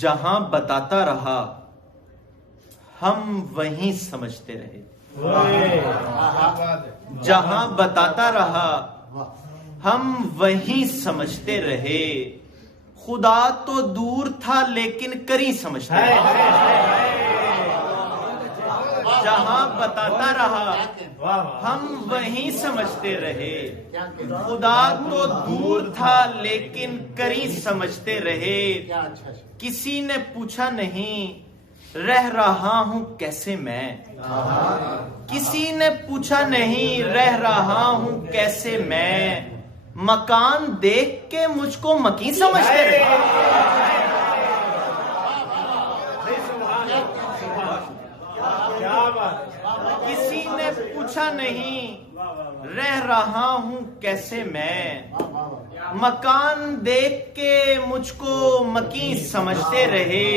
جہاں بتاتا رہا ہم وہیں سمجھتے رہے. جہاں بتاتا رہا ہم وہیں سمجھتے رہے. خدا تو دور تھا لیکن قریب سمجھتے رہے. جہاں بتاتا رہا ہم وہیں سمجھتے رہے. خدا تو دور تھا لیکن قریب سمجھتے رہے. کسی نے پوچھا نہیں رہ رہا ہوں کیسے میں. کسی نے پوچھا نہیں رہ رہا ہوں کیسے میں. مکان دیکھ کے مجھ کو مکی سمجھتے رہے. کسی نے پوچھا نہیں رہ رہا ہوں کیسے میں. مکان دیکھ کے مجھ کو مکی سمجھتے رہے.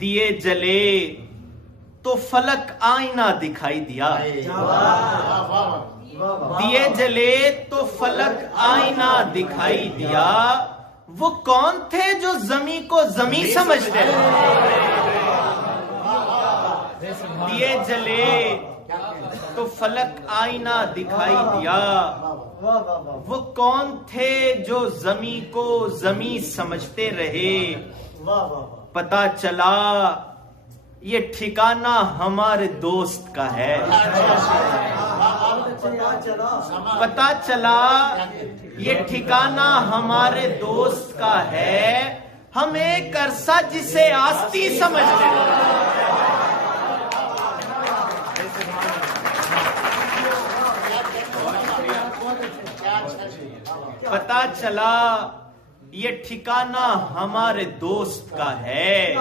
دیے جلے تو فلک آئینہ دکھائی دیا. دیے جلے تو فلک آئینہ دکھائی دیا. وہ کون تھے جو زمین کو زمین سمجھتے رہے. دیے جلے تو فلک آئینہ دکھائی دیا. وہ کون تھے جو زمین کو زمین سمجھتے رہے. پتا چلا یہ ٹھکانہ ہمارے دوست کا ہے. پتا چلا یہ ٹھکانہ ہمارے دوست کا ہے. ہم ایک عرصہ جسے آستی سمجھتے رہے. پتا چلا یہ ٹھکانہ ہمارے دوست کا ہے.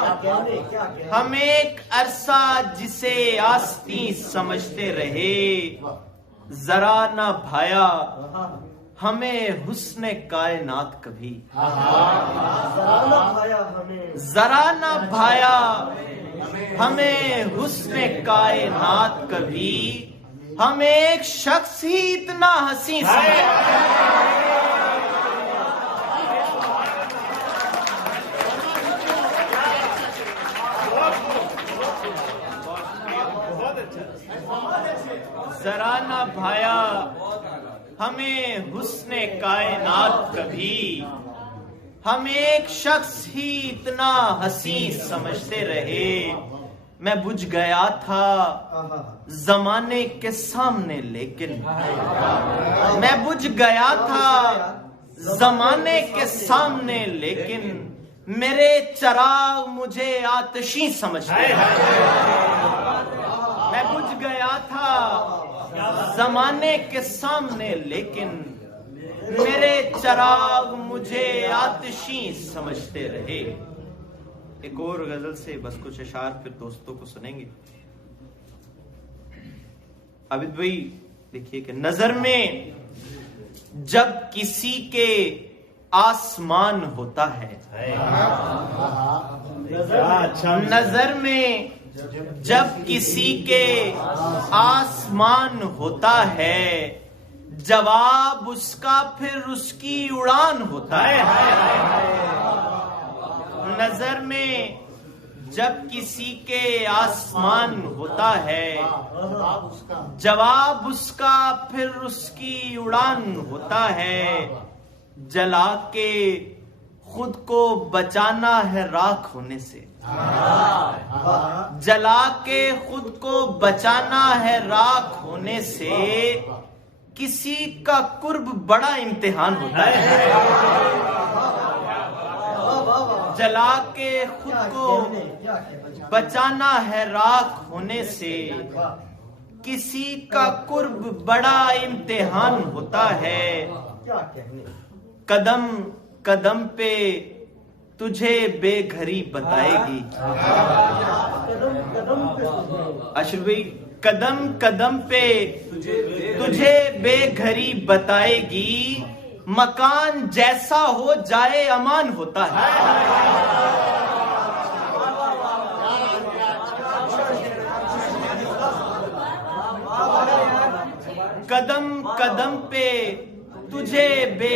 ہم ایک عرصہ جسے آستی سمجھتے رہے. ذرا نہ بھایا ہمیں حسن کائنات کبھی. ذرا نہ بھایا ہمیں حسن کائنات کبھی. ہم ایک شخص ہی اتنا حسین ذرا نہ بھایا ہمیں حسن کائنات کبھی. ہم ایک شخص ہی اتنا حسین سمجھتے رہے. میں بجھ گیا تھا زمانے کے سامنے لیکن میں بجھ گیا تھا زمانے کے سامنے لیکن میرے چراغ مجھے آتشی سمجھتے رہے. میں بجھ گیا تھا زمانے کے سامنے لیکن میرے چراغ مجھے آتشی سمجھتے رہے. ایک اور غزل سے بس کچھ اشعار پھر دوستوں کو سنیں گے. عابد بھائی دیکھیے کہ نظر میں جب کسی کے آسمان ہوتا ہے. نظر میں جب کسی کے آسمان ہوتا ہے جواب اس کا پھر اس کی اڑان ہوتا ہے. نظر میں جب کسی کے آسمان ہوتا ہے جواب اس کا پھر اس کی اڑان ہوتا ہے. جلا کے خود کو بچانا ہے راکھ ہونے سے. جلا کے خود کو بچانا ہے راکھ ہونے سے. کسی کا قرب بڑا امتحان ہوتا ہے. جلا کے خود کو بچانا ہے راکھ ہونے سے. کسی کا قرب بڑا امتحان ہوتا ہے. قدم قدم پہ تجھے بے گھری بتائے گی. اشرف بھائی قدم قدم پہ تجھے بے گھری بتائے گی. مکان جیسا ہو جائے امان ہوتا ہے. قدم قدم پہ تجھے بے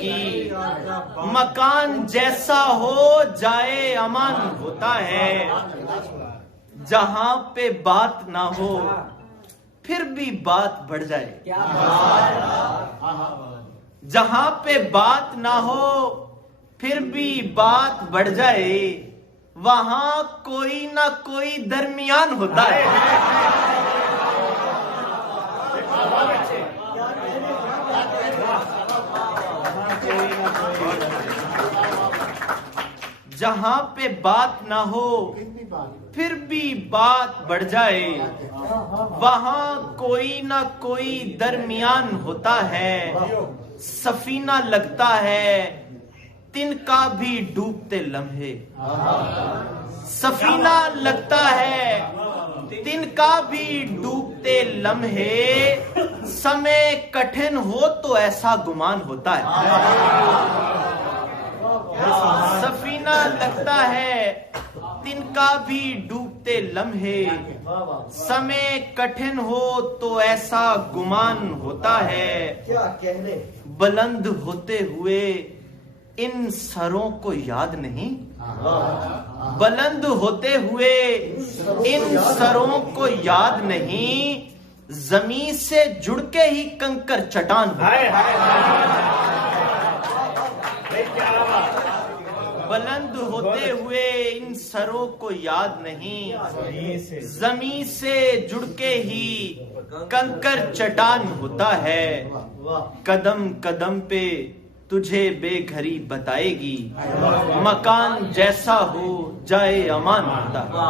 گی مکان جیسا ہو جائے امان ہوتا ہے جہاں پہ بات نہ ہو پھر بھی بات بڑھ جائے جہاں پہ بات نہ ہو پھر بھی بات بڑھ جائے وہاں کوئی نہ کوئی درمیان ہوتا ہے جہاں پہ بات نہ ہو پھر بھی بات بڑھ جائے وہاں کوئی نہ کوئی درمیان ہوتا ہے سفینہ لگتا ہے تن کا بھی ڈوبتے لمحے سفینہ لگتا ہے تن کا بھی ڈوبتے لمحے سمے کٹھن ہو تو ایسا گمان ہوتا ہے سفینہ لگتا ہے تن کا بھی ڈوبتے لمحے سمے کٹھن ہو تو ایسا گمان ہوتا ہے بلند ہوتے ہوئے ان سروں کو یاد نہیں بلند ہوتے ہوئے ان سروں کو یاد نہیں زمین سے جڑ کے ہی کنکر چٹان بلند ہوتے ہوئے ان سروں کو یاد نہیں زمین سے جڑ کے ہی کنکر چٹان ہوتا ہے قدم قدم پہ تجھے بے گھری بتائے گی مکان جیسا ہو جائے امان ہوتا ہے